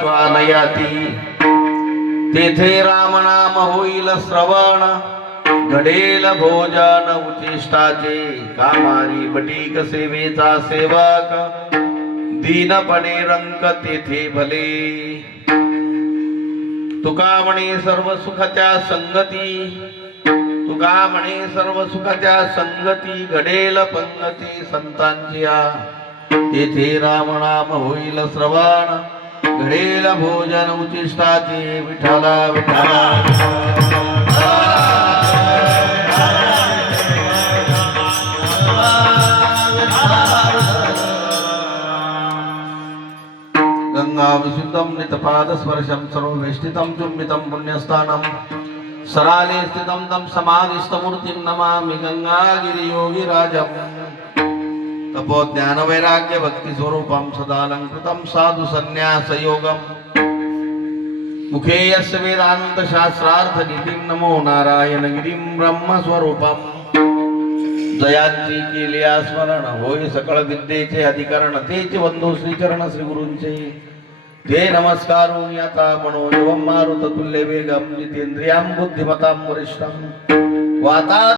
स्वानयाती तेथे राम नाम होईल श्रवण, घडेल भोजन उचिष्टाचे, कामारी बटीक सेवेचा सेवक, दीनपणे रंक तेथे भले. तुका म्हणे सर्व सुखाच्या संगती, तुका म्हणे सर्व सुखाच्या संगती, घडेल पंगती संतांची. तेथे राम नाम होईल श्रवण, घडेल भोजन उचिष्टाचे, विठ्ठला विठ्ठला. गंगा विशुद्धं नितपादस्पर्शं सर्ववेष्टितं चुम्बितं पुण्यस्थानं, सराले स्थितं तं समाधिस्थमूर्तिं नमामि गंगागिरियोगिराजम्. तपो ज्ञान वैराग्य भक्ति स्वरूपं सदालंकृतं साधु संन्यास योगम, मुखे यस्य वेदांत शास्त्रार्थ नीतिं, नमो नारायण गिरिं ब्रह्म स्वरूपम. जयांची केली स्मरण, होय सकळ विद्येचे अधिकरण, तेचे बंधू श्रीचरण श्री गुरूंचे. ते नमस्कारून आता मनोजवं मारुत तुल्य वेगं, जितेंद्रियां बुद्धिमतां वरिष्ठं वाता